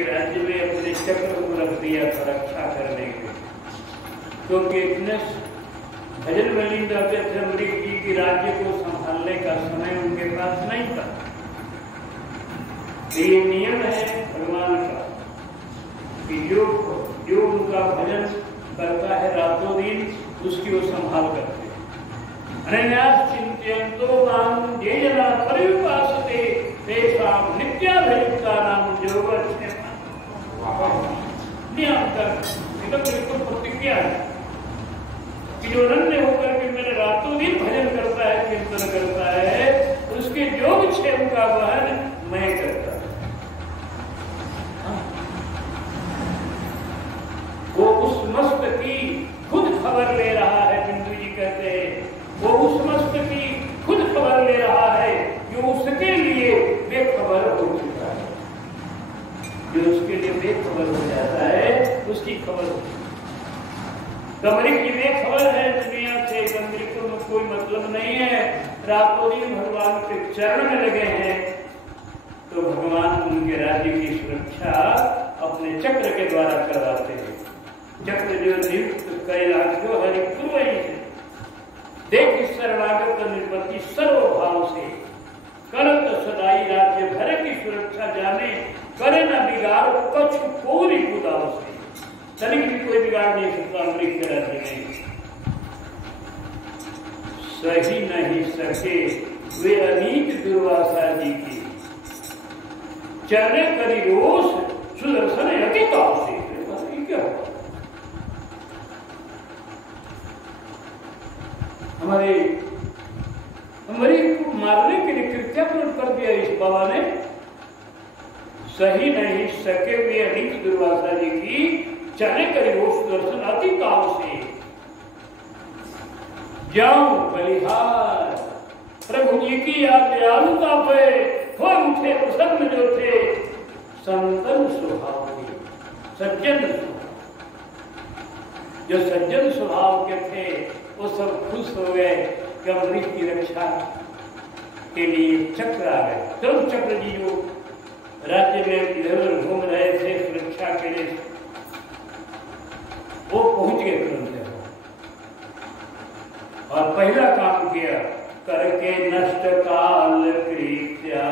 के राज्य में अपने चक्र को रख दिया था रक्षा करने के, क्योंकि इतने भजन में लीन रहते थे अमरीक जी की राज्य को संभालने का समय उनके पास नहीं था। ये नियम है भगवान का कि जो उनका भजन करता है रातों दिन उसकी वो संभाल करते हैं। अनन्यास चिंतयन्तो मां ये जना परिपासते तेषां नित्याभियुक्तानां योगक्षेमः। नियम कर एकदम बिल्कुल प्रतिज्ञा है कि जो अनन्य होकर के मेरे रातों दिन भजन करता है, कीर्तन करता है, उसके योगक्षेम का वहन मैं करता हूं। वो उस मस्त की खुद खबर ले रहा है। बिंदु जी कहते हैं वो उस मस्त की खुद खबर ले रहा है जो उसके लिए बेखबर हो चुका है। जो उसके लिए बेखबर हो जाता है उसकी खबर हो। अमरीक जी बेखबर है दुनिया से, अमरीक को कोई मतलब नहीं है, रातों दिन भगवान के चरण में लगे हैं, तो भगवान उनके राज्य की सुरक्षा अपने चक्र के द्वारा करवाते हैं। चक्र जो नियुक्त कैलाश जो हरि पूर्वही से देख सर्वागत निपति सर्वभाव से करत सदाई राज्य भर की सुरक्षा जाने, करे न बिगाड़ कछु पूरी कुदाव से। तनिक भी कोई बिगाड़ नहीं सकता अमरीक के राज्य में। सही नहीं सके वे अनीक दुर्वासा जी की चरण करी रोष सुदर्शन अति काल से। क्या हमारे अमरीक को मारने के लिए कृत्यार्पण कर दिया इस बाबा ने। सही नहीं सके वे अनीक दुर्वासा जी की चले करी रोष दर्शन अति काल से। जाऊं बलिहार प्रभु जी की याद दयालुता पे हो उठे प्रसन्न जो थे संतन स्वभाव के सज्जन स्वभाव। जो सज्जन स्वभाव के थे वो सब खुश हो गए कि अमरीक की रक्षा के लिए चक्र आ गए। तब चक्र जी जो राज्य में इधर घूम रहे थे सुरक्षा के लिए वो पहुंच गए तुरंत और पहला काम किया करके नष्ट काल कृत्या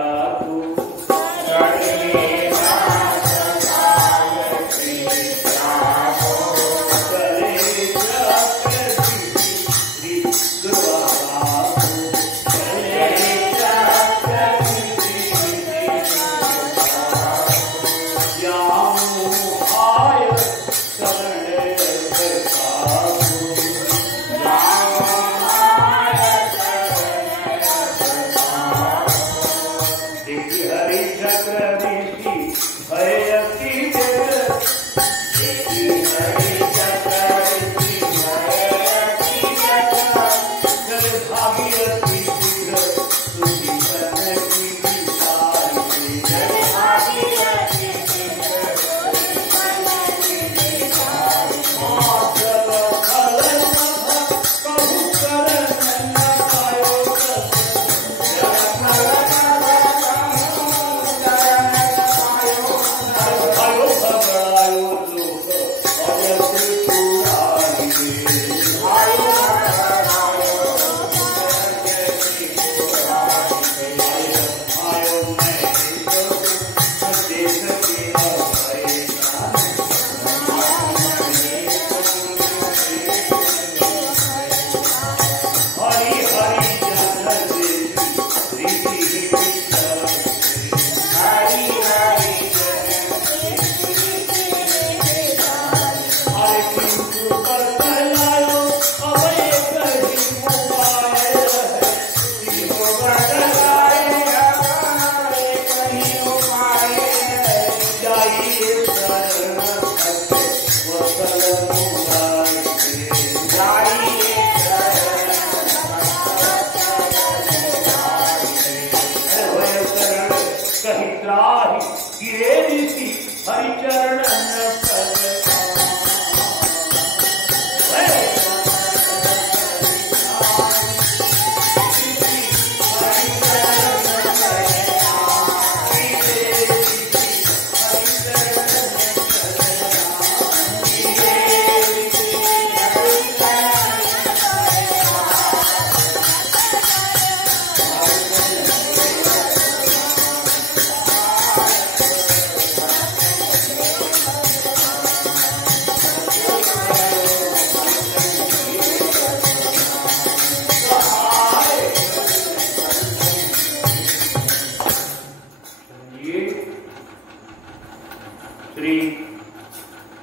श्री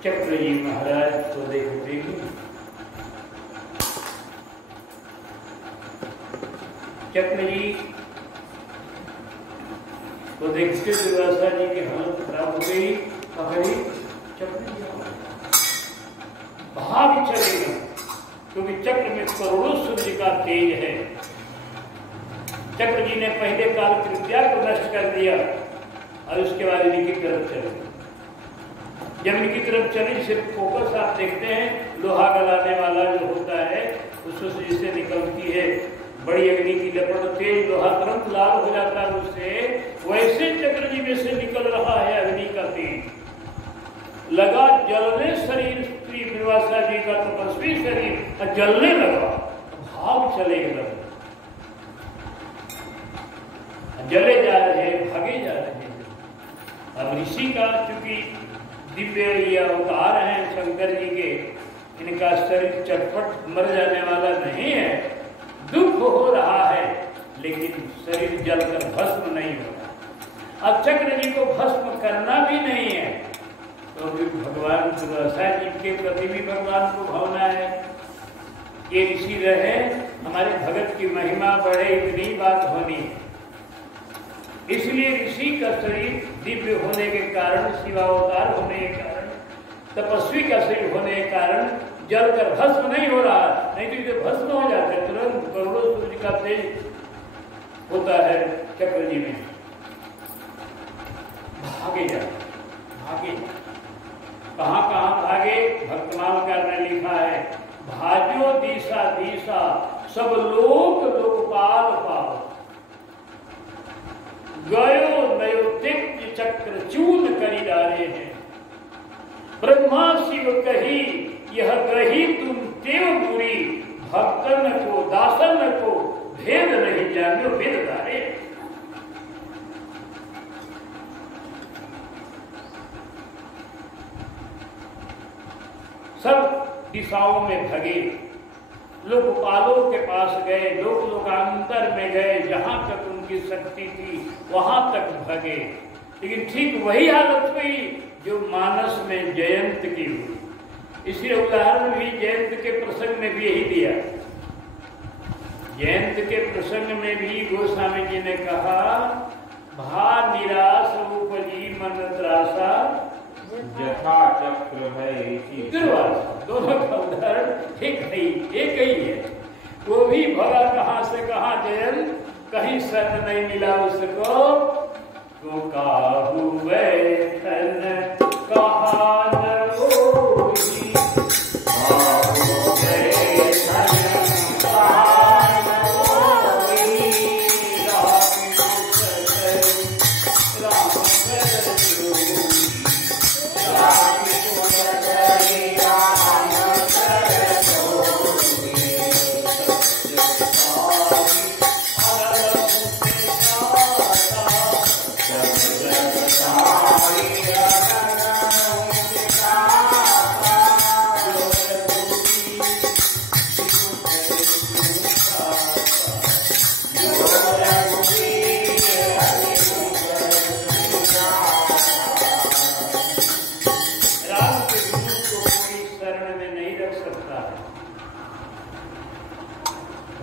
चक्र जी महाराज को देखते हैं। चक्र जी को देखते दुर्वासा जी की हालत खराब हो गई। पकड़ी चक्र जी भाग चलेगा, क्योंकि चक्र में करोड़ों सूर्य का तेज है। चक्र जी ने पहले काल कृत्या को नष्ट कर दिया और उसके बाद इनकी तरफ चले। जब इनकी तरफ चले, सिर्फ फोकस आप देखते हैं, लोहा गलाने वाला जो होता है उससे जिससे निकलती है बड़ी अग्नि की लपट, तेज लोहा तुरंत लाल हो जाता है उससे, वैसे चक्र जी में से निकल रहा है अग्नि का तेज। लगा जलने शरीर श्री दुर्वासा जी का तपस्वी शरीर जलने लगा, भाग चले लगे, जले जा रहे, भागे जा रहे हैं। अब ऋषि का चूंकि दिव्य ये अवतार हैं शंकर जी के, इनका शरीर चटपट मर जाने वाला नहीं है, दुख हो रहा है, लेकिन शरीर जलकर भस्म नहीं हो रहा। अब चक्र जी को भस्म करना भी नहीं है, तो भगवान दुर्वासा जी के प्रति भी भगवान को भावना है ये ऋषि रहे, हमारे भगत की महिमा बढ़े, इतनी बात होनी है। इसलिए ऋषि का शरीर दिव्य होने के कारण, शिवावतार होने के कारण, तपस्वी का शरीर होने के कारण जलकर भस्म नहीं हो रहा, नहीं तो इसे भस्म हो जाते तुरंत। करोड़ों सूर्य का तेज होता है चक्र जी में। भागे जा, भागे, कहाँ कहाँ भागे? भक्तमालकार ने लिखा है, भाजो दिशा दिशा सब लोक लोकपाल पाओ, गयो नयो दिव्य चक्र चून करी डाले हैं। ब्रह्मा शिव कही यह कही तुम तेव बुरी, भक्तन को दासन को भेद नहीं जानो भेद धारे। सब दिशाओं में भगे, लोकपालों के पास गए, लोकांतर में गए, जहां तक उनकी शक्ति थी वहां तक भगे। लेकिन ठीक वही हालत हुई जो मानस में जयंत की हुई। इसलिए उदाहरण भी जयंत के प्रसंग में भी यही दिया। जयंत के प्रसंग में भी गोस्वामी जी ने कहा, भा निराश उपजी मन त्रासा यथा चक्र है दोनों का उदाहरण एक ही है। वो भी भगा कहां से कहां जयंत, कहीं शरण नहीं मिला उसको, तो काहू वैठन कहा नरोही, काहू वैठन कहा नरोही,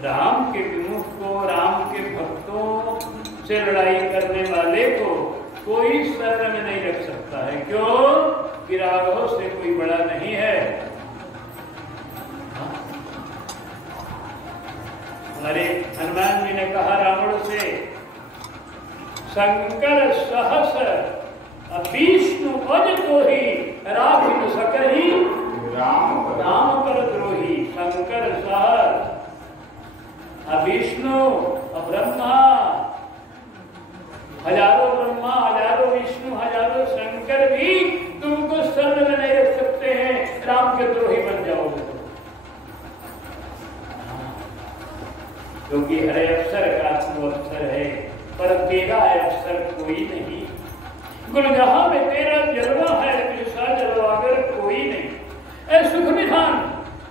राम के विमुख को, राम के भक्तों से लड़ाई करने वाले को कोई शरण में नहीं रख सकता है। क्यों? कि राघव से कोई बड़ा नहीं है। हमारे हनुमान जी ने कहा रावण से, शंकर सहस विष्णु पद तो ही राखिन सकही राम कर द्रोही। शंकर सहस विष्णु ब्रह्मा, हजारों ब्रह्मा, हजारों विष्णु, हजारों शंकर भी तुमको शरण में नहीं रख सकते हैं, राम के द्रोही बन जाओगे। क्योंकि हर अक्षर का तू अक्षर है, पर तेरा अक्षर कोई नहीं। गुलजहां में तेरा जलवा है, तुझसा जलवागर कोई नहीं। ऐ सुख निधान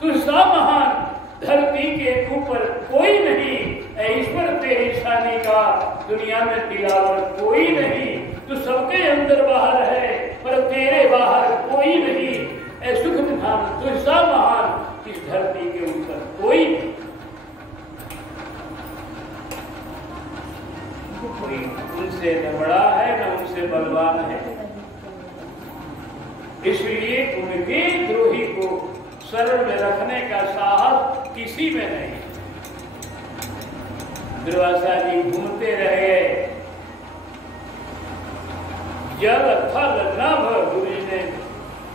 तुझसा महान धरती के ऊपर कोई नहीं। ईश्वर तेरी शानी का दुनिया में दिलावर कोई नहीं। तू सबके अंदर बाहर है, पर तेरे महान, तुझसा महान इस धरती के ऊपर कोई नहीं। कोई उनसे न बड़ा है न उनसे बलवान है, इसलिए उनके द्रोही को शरण में रखने का साहस किसी में नहीं। दुर्वासा जी घूमते रह गए। जल थल नभ, गुरु जी ने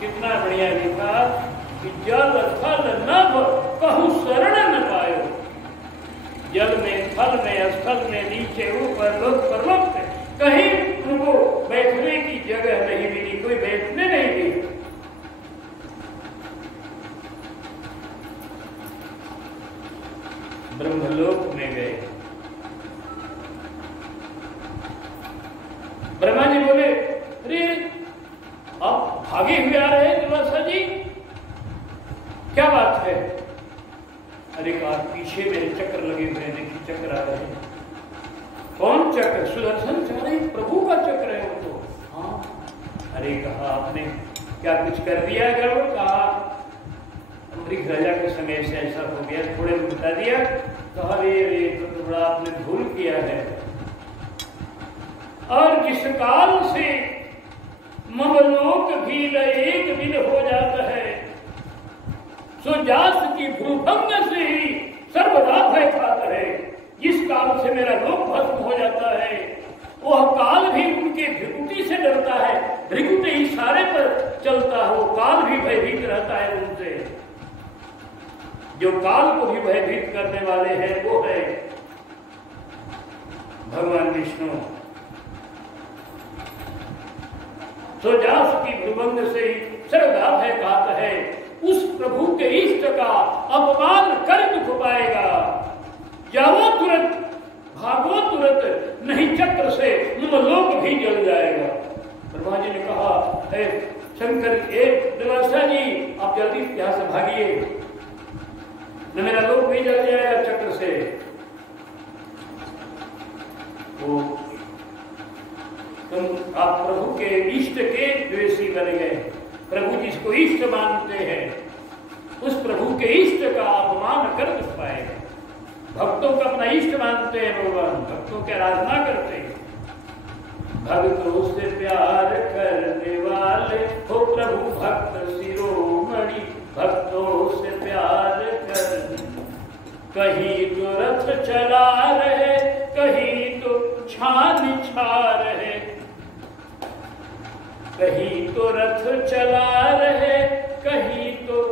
कितना बढ़िया लिखा कि जल थल नभ कहूं शरण न पायो। जल में, थल में, स्थल में, नीचे, ऊपर, लोक परलोक में कहीं उनको बैठने की जगह नहीं मिली, कोई बैठने नहीं दी। ब्रह्मलोक में गए। ब्रह्मा जी बोले, अरे आप भागे हुए आ रहे हैं दुर्वासा जी, क्या बात है? अरे कहा पीछे मेरे चक्र लगे हुए हैं, देखिए चक्र आ रहे हैं। कौन चक्र? सुदर्शन चक्र, प्रभु का चक्र है वो तो। हाँ। अरे कहा आपने क्या कुछ कर दिया गड़बड़? कहा अमरीक राजा के समय से ऐसा हो गया, थोड़े में बता दिया। कहा रे तो बड़ा आपने भूल किया है। और जिस काल से ममलोक भी एक दिन हो जाता है, सो जास की भूभंग से ही सर्वदा भय खाता है। जिस काल से मेरा लोक भस्म हो जाता है, वह काल भी उनके भृकुटी से डरता है। भृकुटी इशारे पर चलता हो, काल भी भयभीत रहता है उनसे। जो काल को भी भयभीत करने वाले हैं वो है भगवान विष्णु। तो जास की भ्रुभंग से ही सर्वदा भय खाता है। उस प्रभु के इष्ट का अपमान कर दुख पाएगा। जाओ तुरंत, भागो तुरंत, नहीं चक्र से लोक भी जल जाएगा। ब्रह्मा जी ने कहा, हे शंकर, एक दुर्वासा जी आप जल्दी यहाँ से भागिए, न मेरा लोक भी जल जाएगा चक्र से। वो तुम आप प्रभु के इष्ट के द्वेषी बन गए। प्रभु जिसको इष्ट मानते हैं उस प्रभु के इष्ट का अपमान कर पाएगा। भक्तों का अपना इष्ट मानते हैं भगवान, भक्तों की आराधना करते हैं। भक्तों से प्यार करने वाले हो प्रभु भक्त शिरोमणि, भक्तों से प्यार करने। कहीं तो रथ चला रहे, कहीं तो छान छा रहे, कहीं तो रथ चला रहे, कहीं तो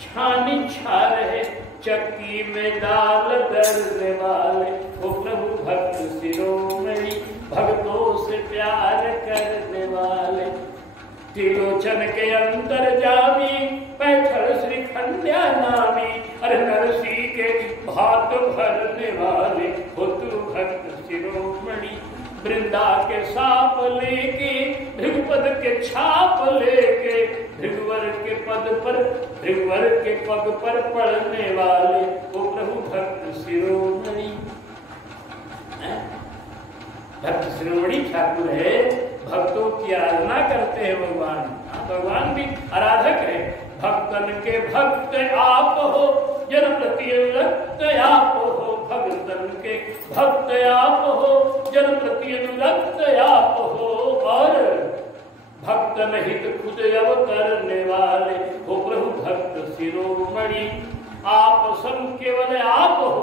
छानी छा रहे। चक्की में दाल दरने वाले वो प्रभु भक्त शिरोमणि, भक्तों से प्यार करने वाले। त्रिलोचन के अंदर जामी, पैठल श्री खंड्या नामी, अरे नरसी के भात भरने वाले हो तू भक्त शिरोमणि। वृंदा के साप लेके, भृगुपद के छाप लेके, भृगुवर के पद पर, भृगुवर के पग पर पड़ने वाले वो प्रभु भक्त शिरोमणि। भक्त शिरोमणि ठाकुर है, भक्तों की आराधना करते हैं भगवान। भगवान भी आराधक है। भक्तन के भक्त आप हो, जन प्रति अनुरक्त आप हो। भक्तन के भक्त आप हो, जन प्रति अनुरक्त आप हो। और भक्तन हित खुद अवतरने वाले हो प्रभु भक्त शिरोमणि। आप सब केवल आप हो,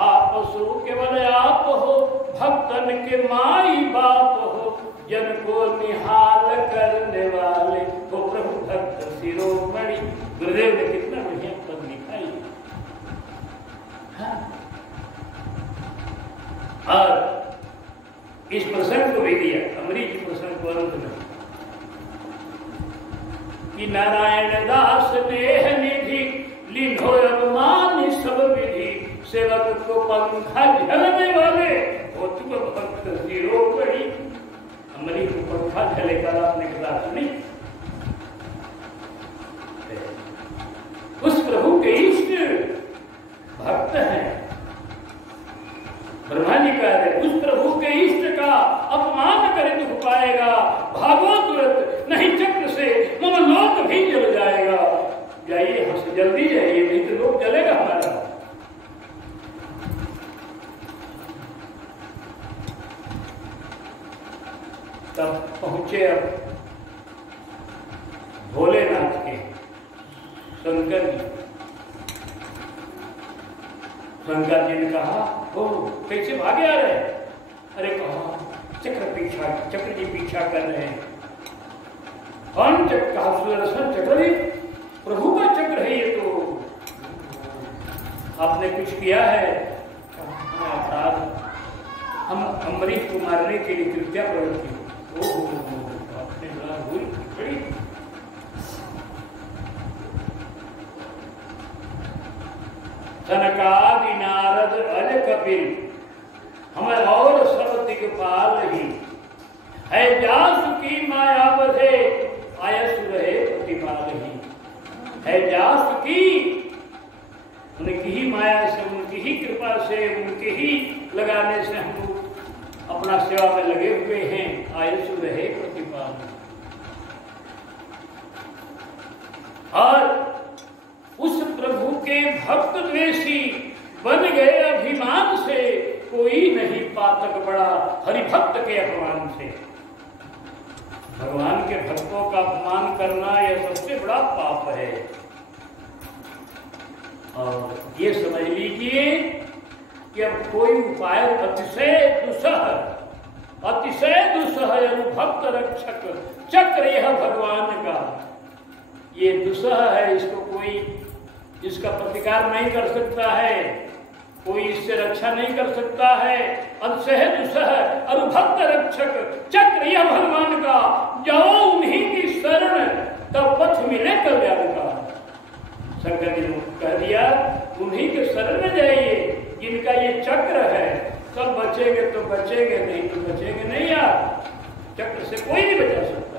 आप सो केवल आप हो। भक्तन के माई बाप हो, जन को निहाल करने वाले हो प्रभु भक्त शिरोमणि। गुरुदेव ने कितना बढ़िया पद लिखा है। हाँ। और इस प्रसंग को भी दिया, अमरीक प्रसंग को अंत में, कि नारायण दास देह निधि, लिन्हो अवमान सब विधि। सेवक को पंखा झलने वाले हो तुम भक्त शिरोमणि। अमरीक को पंखा झलेगा आपने क्लास नहीं। उस प्रभु के इष्ट भक्त हैं। ब्रह्मा जी कह रहे उस प्रभु के इष्ट का अपमान करे दुख पाएगा। भागो तुरंत, नहीं चक्र से मम लोक भी जल जाए। भोलेनाथ के शंकर जी। शंकर जी ने कहा, ओ कैसे भागे आ रहे? अरे कहा चक्र जी पीछा कर रहे हैं। कौन चक्र? कहा सुदर्शन चक्र जी, प्रभु का चक्र है ये तो। आपने कुछ किया है? अपराध, हम अम्बरीश को मारने के लिए कृत्या प्रवृत्ति। आपने बड़ा भूल बड़ी। सनकादि नारद अज कपिल हमें और सब दिक्पाल ही है जासु की माया बधे आयसु रहे प्रतिपाल ही। है जासु की, उनकी ही माया से, उनकी ही कृपा से, उनके ही लगाने से हम अपना सेवा में लगे हुए हैं। आयसु रहे प्रतिपाल। और उस प्रभु के भक्त द्वेषी बन गए अभिमान से कोई नहीं पातक बड़ा हरिभक्त के अपमान से। भगवान के भक्तों का अपमान करना यह सबसे बड़ा पाप है। और ये समझ लीजिए कि अब कोई उपाय अतिशय दुस्सह अनुभक्त रक्षक चक्र यह भगवान का ये दुस्सह है। इसको कोई इसका प्रतिकार नहीं कर सकता है, कोई इससे रक्षा नहीं कर सकता है। अतिशय दुस्सह अनुभक्त रक्षक चक्र यह भगवान का, जाओ उन्हीं की शरण तब पथ मिले कल्याण का। शंकर जी ने कह दिया, उन्हीं के शरण में जाइए जिनका ये चक्र है। सब बचेंगे तो बचेंगे, नहीं तो बचेंगे नहीं। यार चक्र से कोई नहीं बचा सकता।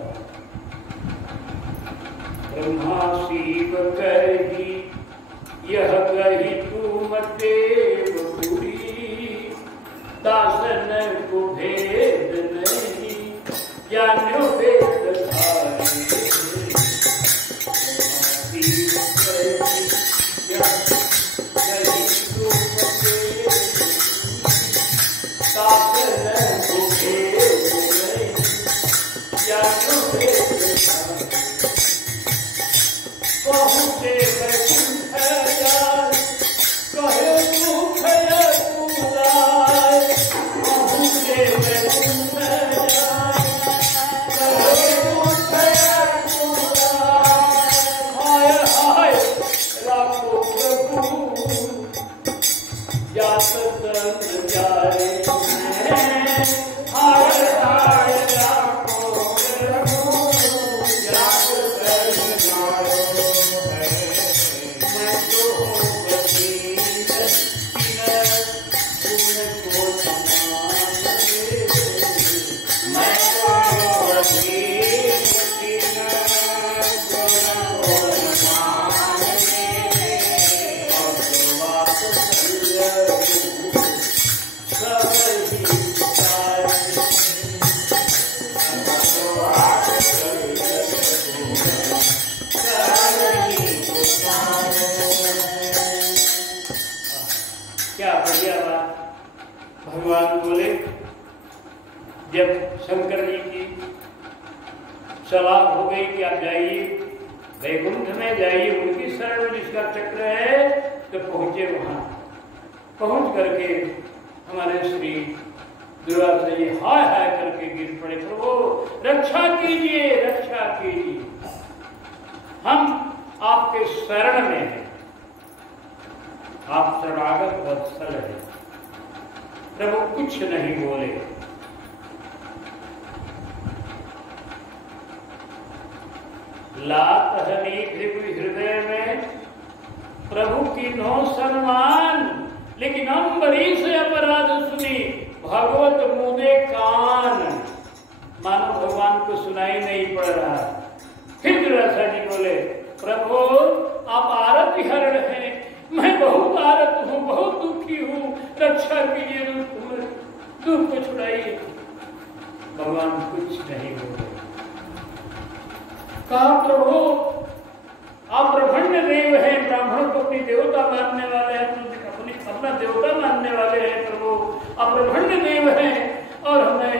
ब्रह्मा शिव कही यह कही तुम देव पूरी, दासन को भेद नहीं जान्यो वेद धारे। भगवान बोले, जब शंकर जी की सलाह हो गई कि आप जाइए वैकुंठ में, जाइए उनकी शरण में जिसका चक्र है, तो पहुंचे। वहां पहुंच करके हमारे श्री दुर्वासा जी हाय हाय करके गिर पड़े, प्रभु रक्षा कीजिए, रक्षा कीजिए, हम आपके शरण में हैं, आप शरणागत वत्सल हैं। प्रभु कुछ नहीं बोले। लात हनी हृदय में प्रभु की नो सम्मान, लेकिन अम्बरीश से अपराध सुनी भगवत मुदे कान, मानो भगवान को सुनाई नहीं पड़ रहा। फिर दुर्वासा जी बोले, प्रभु आप आरती हरण हैं, मैं बहुत आरत हूँ, बहुत दुखी हूँ, रक्षा कीजिए, दुख को छुड़ाइए। भगवान कुछ नहीं बोले। कहा, प्रभु आप ब्रह्मण्य देव हैं, ब्राह्मण को अपनी देवता मानने वाले हैं, अपना देवता मानने वाले हैं। प्रभु आप ब्रह्मण्य देव हैं और हमें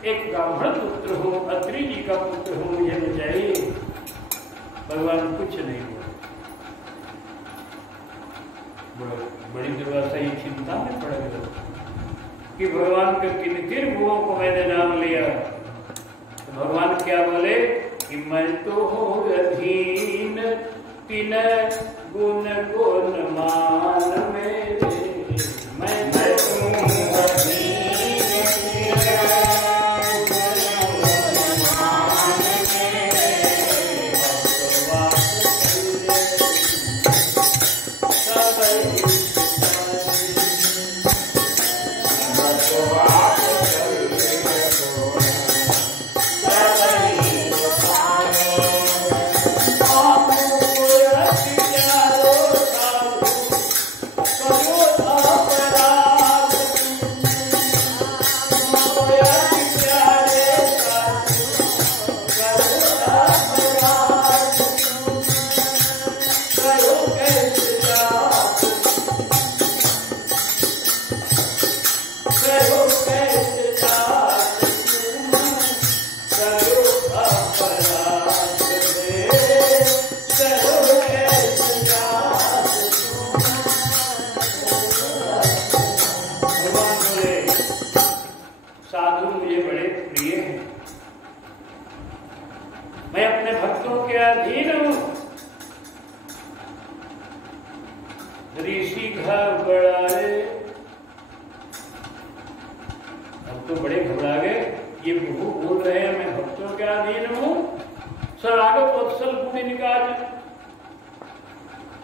एक ब्राह्मण पुत्र हूँ, अत्रि जी का पुत्र हूँ, मुझे बचाइए। भगवान कुछ नहीं बोले। बड़ी दुर्वासा ही चिंता में पड़ गए कि भगवान के किन किन गुणों को मैंने नाम लिया। तो भगवान क्या बोले कि मैं तो हूँ अधीन तीन गुण गुण मान मेरे, मैं तो हूँ अधीन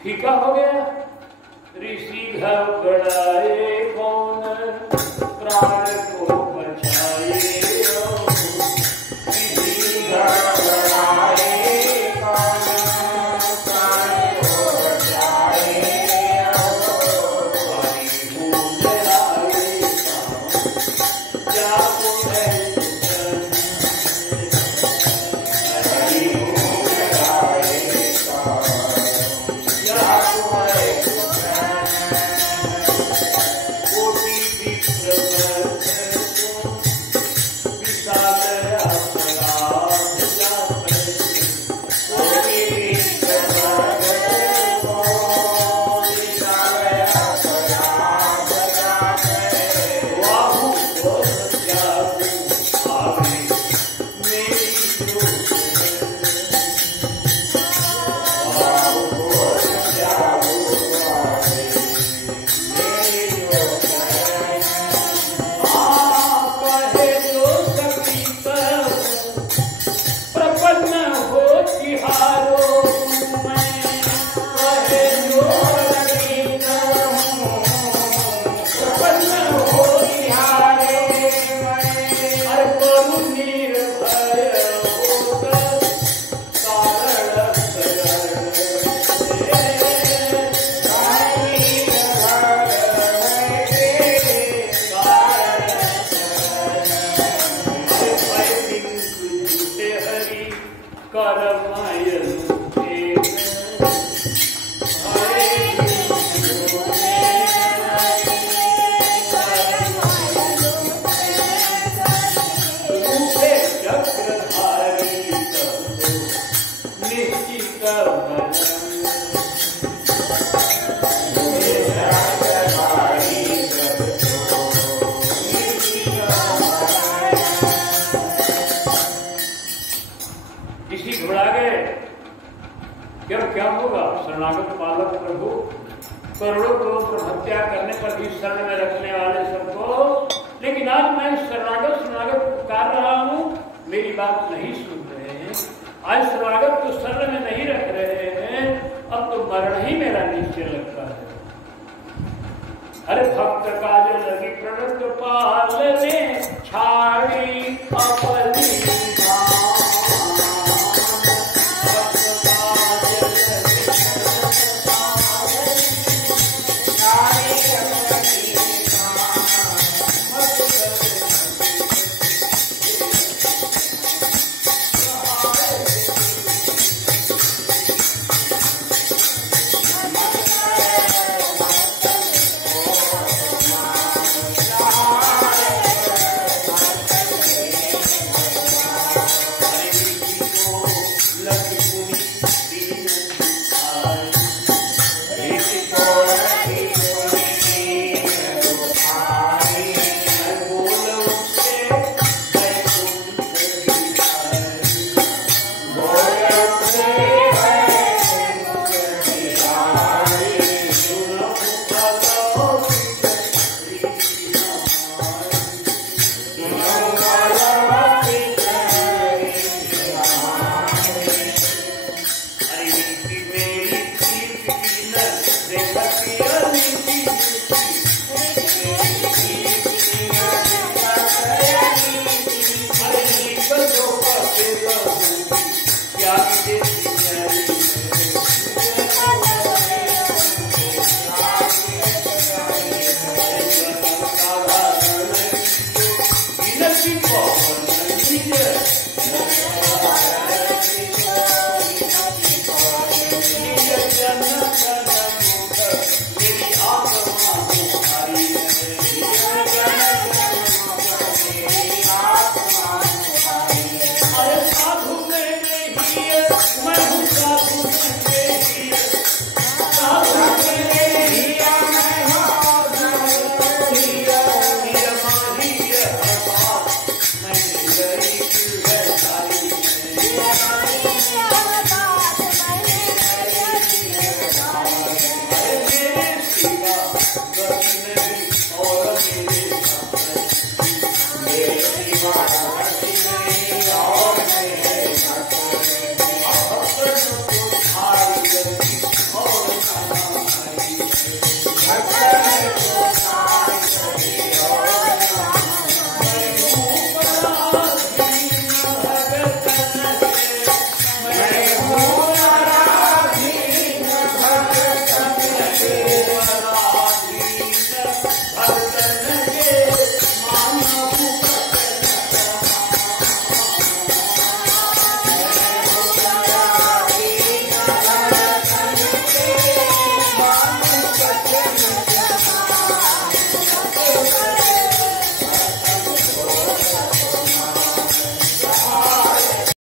फीका हो गया। ऋषि घबराए कौन प्राण को बचाए, ऋषि घबराए कौन प्राण को बचाए, शरणागत पालक प्रभु, करोड़ों करोड़ पर हत्या करने पर भी शरण में रखने वाले सबको, लेकिन आज मैं शरणागत पुकार रहा हूँ, मेरी बात नहीं सुन रहे हैं। आज शरणागत को शरण में नहीं रख रहे हैं, अब तो मरण ही मेरा निश्चय लगता है। अरे भक्त काज लगी प्रणत पालने छाड़ी अपनी त्याग के